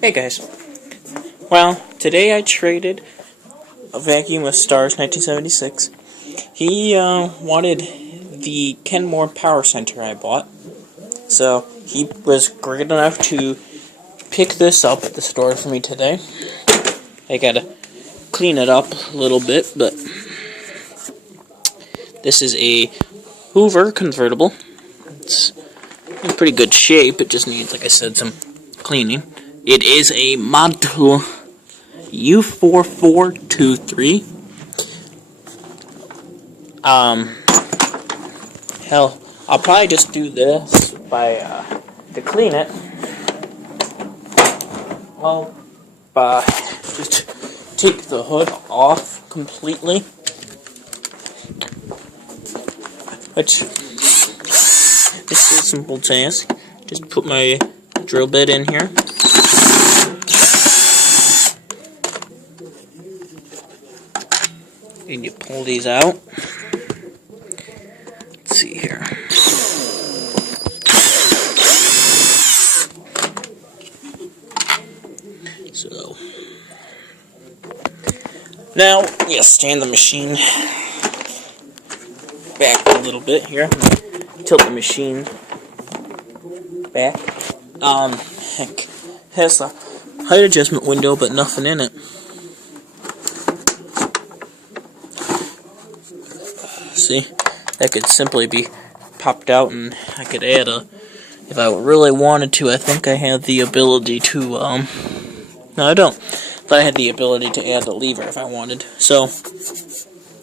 Hey guys. Well, today I traded a vacuum with Stars 1976. He wanted the Kenmore Power Center I bought. So he was great enough to pick this up at the store for me today. I gotta clean it up a little bit, but this is a Hoover convertible. It's in pretty good shape. It just needs, like I said, some cleaning. It is a model U4423. Hell, I'll probably just do this to clean it. I'll just take the hood off completely, which this is a simple task. Just put my drill bit in here. And you pull these out. Let's see here. So now you stand the machine back a little bit here. Tilt the machine back. Heck, has a height adjustment window, but nothing in it. See, that could simply be popped out, and I could add if I really wanted to. I think I had the ability to, no I don't, but I had the ability to add a lever if I wanted. So,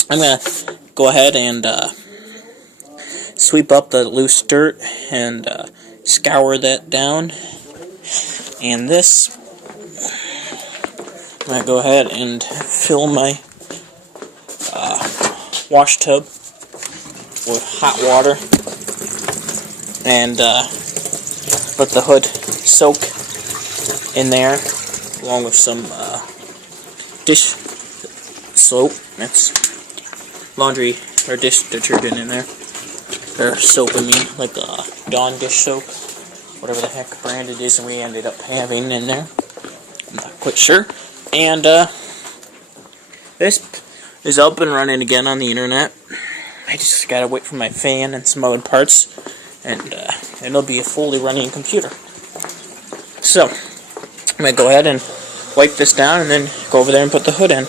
I'm going to go ahead and sweep up the loose dirt and scour that down. And this, I'm going to go ahead and fill my wash tub with hot water and let the hood soak in there along with some dish soap. That's laundry or dish detergent in there. Or soap, I mean, like Dawn dish soap, whatever the heck brand it is, and we ended up having in there. I'm not quite sure. And this is up and running again on the internet. I just gotta wait for my fan and some other parts, and it'll be a fully running computer. So, I'm gonna go ahead and wipe this down and then go over there and put the hood in.